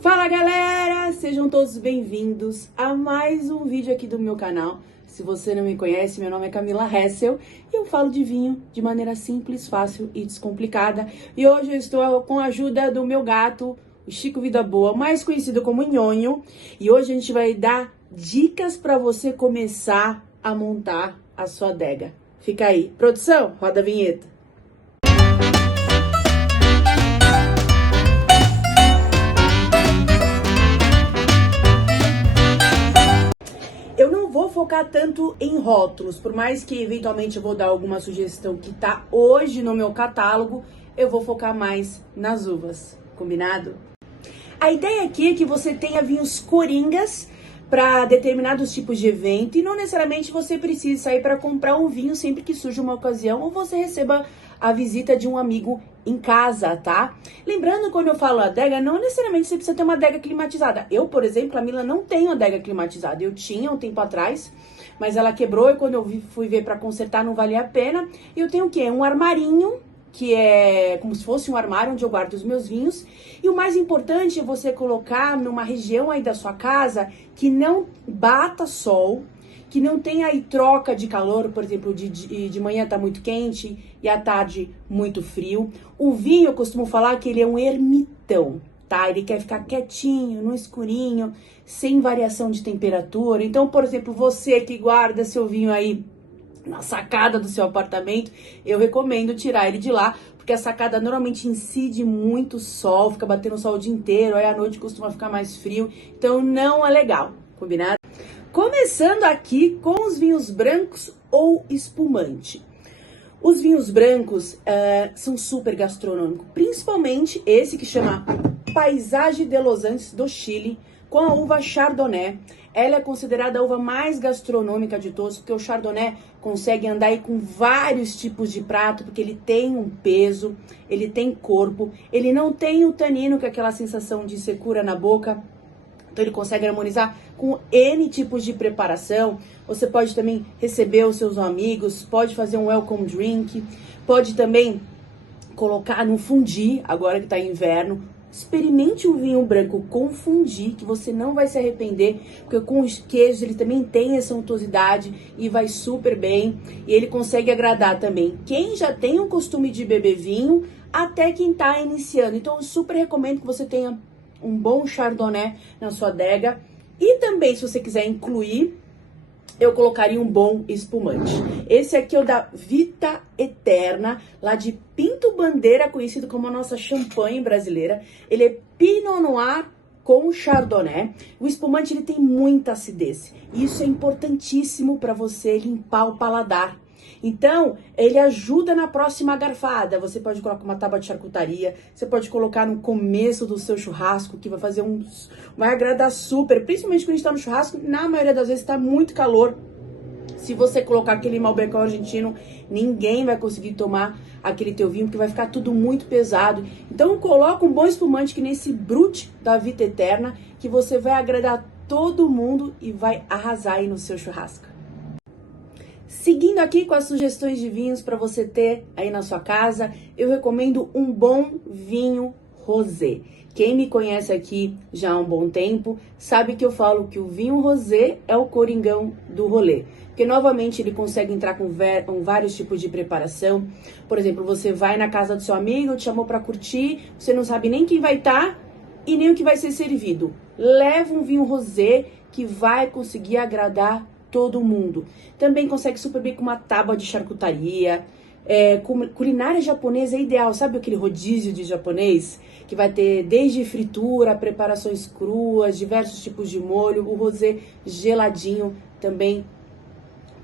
Fala galera, sejam todos bem-vindos a mais um vídeo aqui do meu canal. Se você não me conhece, meu nome é Camila Hessel e eu falo de vinho de maneira simples, fácil e descomplicada. E hoje eu estou com a ajuda do meu gato, o Chico Vida Boa, mais conhecido como Nhonho. E hoje a gente vai dar dicas para você começar a montar a sua adega. Fica aí. Produção, roda a vinheta. Eu não vou focar tanto em rótulos, por mais que eventualmente eu vou dar alguma sugestão que tá hoje no meu catálogo, eu vou focar mais nas uvas, combinado? A ideia aqui é que você tenha vinhos coringas para determinados tipos de evento e não necessariamente você precise sair para comprar um vinho sempre que surja uma ocasião ou você receba a visita de um amigo em casa, tá? Lembrando, quando eu falo adega, não necessariamente você precisa ter uma adega climatizada. Eu, por exemplo, a Mila não tenho adega climatizada. Eu tinha um tempo atrás, mas ela quebrou e quando eu fui ver para consertar não valia a pena. E eu tenho o quê? Um armarinho, que é como se fosse um armário onde eu guardo os meus vinhos. E o mais importante é você colocar numa região aí da sua casa que não bata sol, que não tenha aí troca de calor, por exemplo, de manhã tá muito quente e à tarde muito frio. O vinho, eu costumo falar que ele é um ermitão, tá? Ele quer ficar quietinho, no escurinho, sem variação de temperatura. Então, por exemplo, você que guarda seu vinho aí na sacada do seu apartamento, eu recomendo tirar ele de lá, porque a sacada normalmente incide muito sol, fica batendo sol o dia inteiro, aí à noite costuma ficar mais frio, então não é legal, combinado? Começando aqui com os vinhos brancos ou espumante. Os vinhos brancos são super gastronômicos, principalmente esse que chama Paisagem de Los Andes do Chile, com a uva Chardonnay. Ela é considerada a uva mais gastronômica de todos, porque o Chardonnay consegue andar aí com vários tipos de prato, porque ele tem um peso, ele tem corpo, ele não tem o tanino, que é aquela sensação de secura na boca. Então ele consegue harmonizar com N tipos de preparação. Você pode também receber os seus amigos, pode fazer um welcome drink, pode também colocar no fondue, agora que tá inverno. Experimente o vinho branco com fondue, que você não vai se arrepender, porque com os queijos ele também tem essa untuosidade e vai super bem. E ele consegue agradar também quem já tem o costume de beber vinho, até quem tá iniciando. Então eu super recomendo que você tenha um bom Chardonnay na sua adega. E também, se você quiser incluir, eu colocaria um bom espumante. Esse aqui é o da Vita Eterna, lá de Pinto Bandeira, conhecido como a nossa champanhe brasileira. Ele é Pinot Noir com Chardonnay. O espumante ele tem muita acidez. E isso é importantíssimo para você limpar o paladar. Então, ele ajuda na próxima garfada. Você pode colocar uma tábua de charcutaria, você pode colocar no começo do seu churrasco, que vai fazer vai agradar super, principalmente quando a gente tá no churrasco, na maioria das vezes tá muito calor. Se você colocar aquele Malbec argentino, ninguém vai conseguir tomar aquele teu vinho, porque vai ficar tudo muito pesado. Então, coloca um bom espumante, que nesse Brut da Vita Eterna, que você vai agradar todo mundo e vai arrasar aí no seu churrasco. Seguindo aqui com as sugestões de vinhos para você ter aí na sua casa, eu recomendo um bom vinho rosé. Quem me conhece aqui já há um bom tempo sabe que eu falo que o vinho rosé é o coringão do rolê. Porque novamente ele consegue entrar com vários tipos de preparação. Por exemplo, você vai na casa do seu amigo, te chamou para curtir, você não sabe nem quem vai estar e nem o que vai ser servido. Leva um vinho rosé que vai conseguir agradar todo mundo. Também consegue super bem com uma tábua de charcutaria. Culinária japonesa é ideal. Sabe aquele rodízio de japonês? Que vai ter desde fritura, preparações cruas, diversos tipos de molho. O rosé geladinho também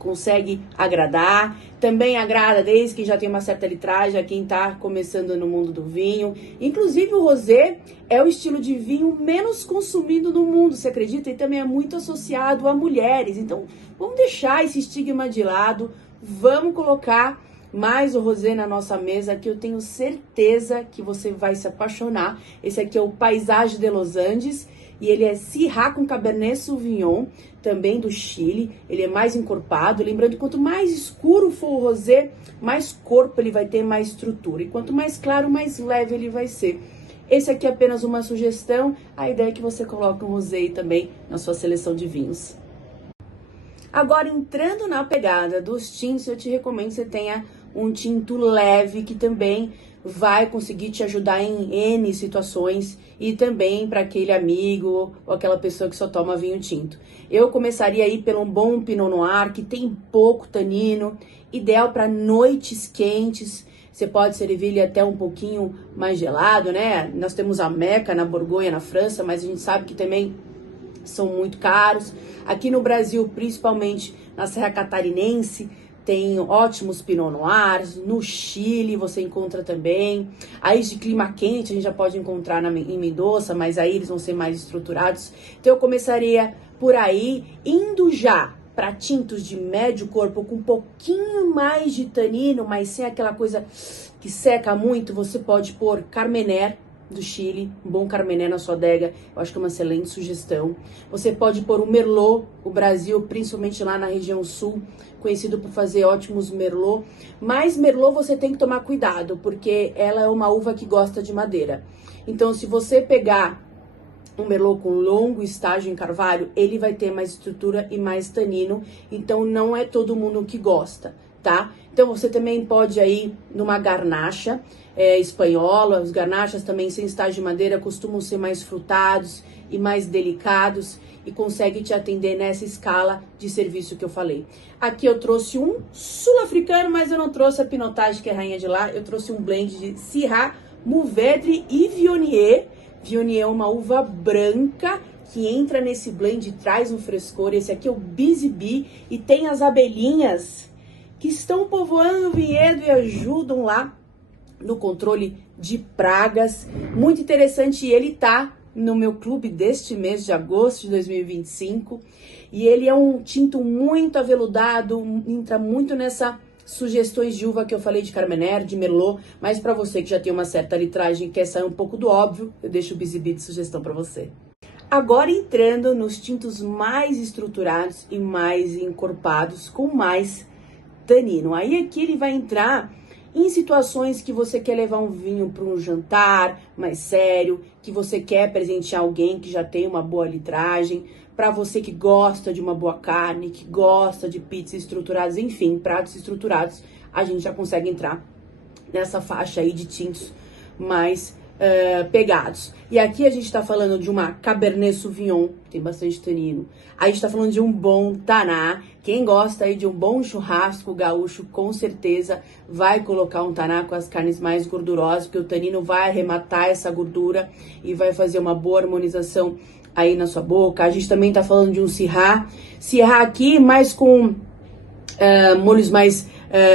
consegue agradar. Também agrada desde que já tem uma certa litragem, a quem tá começando no mundo do vinho. Inclusive o rosé é o estilo de vinho menos consumido no mundo, você acredita? E também é muito associado a mulheres. Então vamos deixar esse estigma de lado, vamos colocar mais o rosé na nossa mesa, que eu tenho certeza que você vai se apaixonar. Esse aqui é o Paisagem de Los Andes. E ele é Syrah com Cabernet Sauvignon, também do Chile. Ele é mais encorpado. Lembrando que quanto mais escuro for o rosé, mais corpo ele vai ter, mais estrutura. E quanto mais claro, mais leve ele vai ser. Esse aqui é apenas uma sugestão, a ideia é que você coloque um rosé também na sua seleção de vinhos. Agora, entrando na pegada dos tintos, eu te recomendo que você tenha um tinto leve, que também vai conseguir te ajudar em N situações e também para aquele amigo ou aquela pessoa que só toma vinho tinto. Eu começaria aí pelo um bom Pinot Noir, que tem pouco tanino, ideal para noites quentes. Você pode servir ele até um pouquinho mais gelado, né? Nós temos a Meca na Borgonha, na França, mas a gente sabe que também são muito caros. Aqui no Brasil, principalmente na Serra Catarinense, tem ótimos Pinot Noirs. No Chile você encontra também. Aí de clima quente a gente já pode encontrar em Mendoza, mas aí eles vão ser mais estruturados. Então eu começaria por aí, indo já para tintos de médio corpo com um pouquinho mais de tanino, mas sem aquela coisa que seca muito. Você pode pôr Carmener do Chile, um bom Carmener na sua adega, eu acho que é uma excelente sugestão. Você pode pôr o Merlot, o Brasil, principalmente lá na região sul, conhecido por fazer ótimos Merlot, mas Merlot você tem que tomar cuidado, porque ela é uma uva que gosta de madeira. Então, se você pegar um Merlot com longo estágio em carvalho, ele vai ter mais estrutura e mais tanino, então não é todo mundo que gosta, tá? Então você também pode ir numa garnacha espanhola. Os garnachas também sem estágio de madeira costumam ser mais frutados e mais delicados e consegue te atender nessa escala de serviço que eu falei. Aqui eu trouxe um sul-africano, mas eu não trouxe a Pinotage, que é a rainha de lá. Eu trouxe um blend de Syrah, Mourvèdre e Viognier. Viognier é uma uva branca que entra nesse blend e traz um frescor. Esse aqui é o Busy Bee e tem as abelhinhas que estão povoando o vinhedo e ajudam lá no controle de pragas. Muito interessante, ele tá no meu clube deste mês de agosto de 2025 e ele é um tinto muito aveludado, entra muito nessa sugestões de uva que eu falei de Carmener, de Merlot, mas para você que já tem uma certa litragem e quer sair um pouco do óbvio, eu deixo o Busy Bee de sugestão para você. Agora entrando nos tintos mais estruturados e mais encorpados, com mais tanino. Aí aqui ele vai entrar em situações que você quer levar um vinho para um jantar mais sério, que você quer presentear alguém que já tem uma boa litragem, para você que gosta de uma boa carne, que gosta de pizzas estruturadas, enfim, pratos estruturados, a gente já consegue entrar nessa faixa aí de tintos mais pegados. E aqui a gente tá falando de uma Cabernet Sauvignon, que tem bastante tanino. A gente tá falando de um bom Taná. Quem gosta aí de um bom churrasco gaúcho, com certeza vai colocar um Taná com as carnes mais gordurosas, porque o tanino vai arrematar essa gordura e vai fazer uma boa harmonização aí na sua boca. A gente também tá falando de um Syrah. Syrah aqui, mais com molhos mais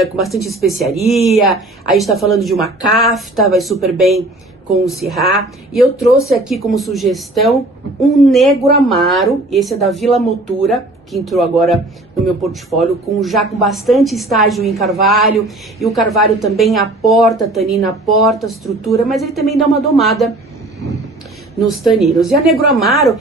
com bastante especiaria. A gente tá falando de uma Cafta, vai super bem com o Syrah. E eu trouxe aqui como sugestão um Negro Amaro, esse é da Vila Motura, que entrou agora no meu portfólio, já com bastante estágio em carvalho, e o carvalho também aporta tanina, aporta estrutura, mas ele também dá uma domada nos taninos. E a Negro Amaro,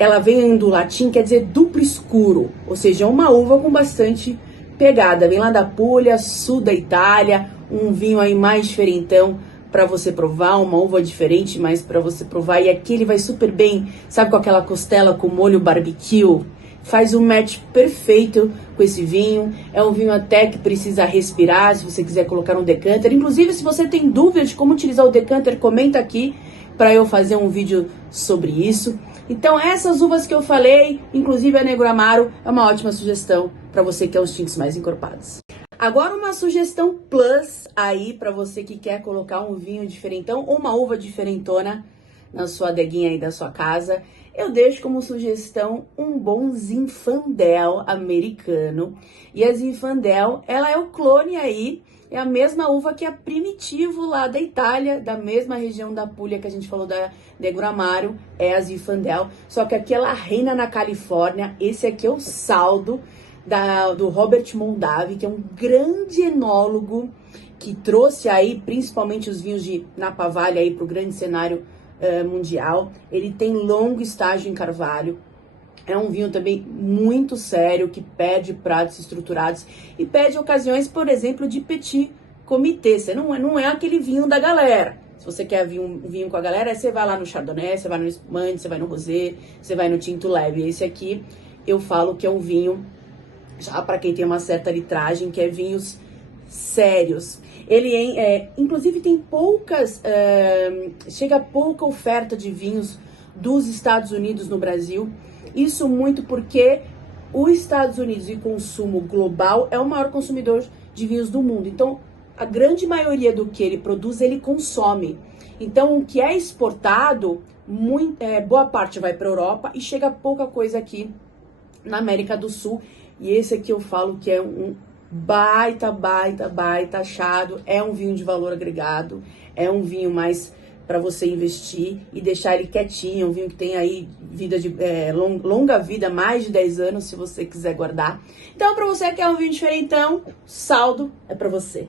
ela vem do latim, quer dizer duplo escuro, ou seja, uma uva com bastante pegada, vem lá da Puglia, sul da Itália, um vinho aí mais diferentão para você provar, uma uva diferente, mas para você provar. E aqui ele vai super bem, sabe, com aquela costela com molho barbecue, faz um match perfeito com esse vinho. É um vinho até que precisa respirar, se você quiser colocar um decanter. Inclusive, se você tem dúvida de como utilizar o decanter, comenta aqui para eu fazer um vídeo sobre isso. Então, essas uvas que eu falei, inclusive a Negro Amaro, é uma ótima sugestão para você que quer os tintos mais encorpados. Agora uma sugestão plus aí para você que quer colocar um vinho diferentão ou uma uva diferentona na sua adeguinha aí da sua casa. Eu deixo como sugestão um bom Zinfandel americano. E a Zinfandel, ela é o clone aí, é a mesma uva que a Primitivo lá da Itália, da mesma região da Puglia que a gente falou da Negro Amaro, é a Zinfandel. Só que aqui ela reina na Califórnia, esse aqui é o saldo do Robert Mondavi, que é um grande enólogo que trouxe aí principalmente os vinhos de Napa Valley aí para o grande cenário mundial. Ele tem longo estágio em carvalho, é um vinho também muito sério, que pede pratos estruturados e pede ocasiões, por exemplo, de petit comité. Você não é aquele vinho da galera, Se você quer um vinho com a galera, aí você vai lá no Chardonnay, você vai no espumante, você vai no Rosé, você vai no tinto leve. Esse aqui eu falo que é um vinho já para quem tem uma certa litragem, que é vinhos sérios. Ele inclusive tem chega pouca oferta de vinhos dos Estados Unidos no Brasil. Isso muito porque os Estados Unidos, em consumo global, é o maior consumidor de vinhos do mundo. Então, a grande maioria do que ele produz, ele consome. Então, o que é exportado, boa parte vai para a Europa e chega pouca coisa aqui na América do Sul. E esse aqui eu falo que é um baita achado. É um vinho de valor agregado, é um vinho mais para você investir e deixar ele quietinho, um vinho que tem aí vida longa vida, mais de 10 anos, se você quiser guardar. Então, para você que quer um vinho diferentão, saldo é para você.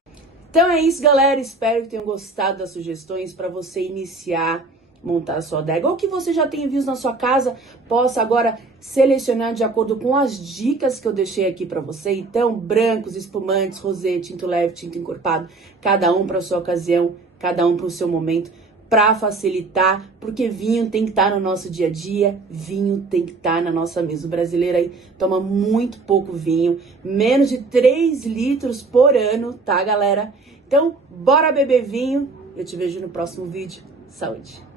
Então é isso, galera. Espero que tenham gostado das sugestões para você iniciar, montar a sua adega. Ou que você já tenha vinhos na sua casa, possa agora selecionar de acordo com as dicas que eu deixei aqui para você. Então, brancos, espumantes, rosé, tinto leve, tinto encorpado, cada um para sua ocasião, cada um para o seu momento, para facilitar, porque vinho tem que estar no nosso dia a dia, vinho tem que estar na nossa mesa. O brasileiro aí toma muito pouco vinho, menos de 3 litros por ano, tá, galera? Então, bora beber vinho. Eu te vejo no próximo vídeo. Saúde!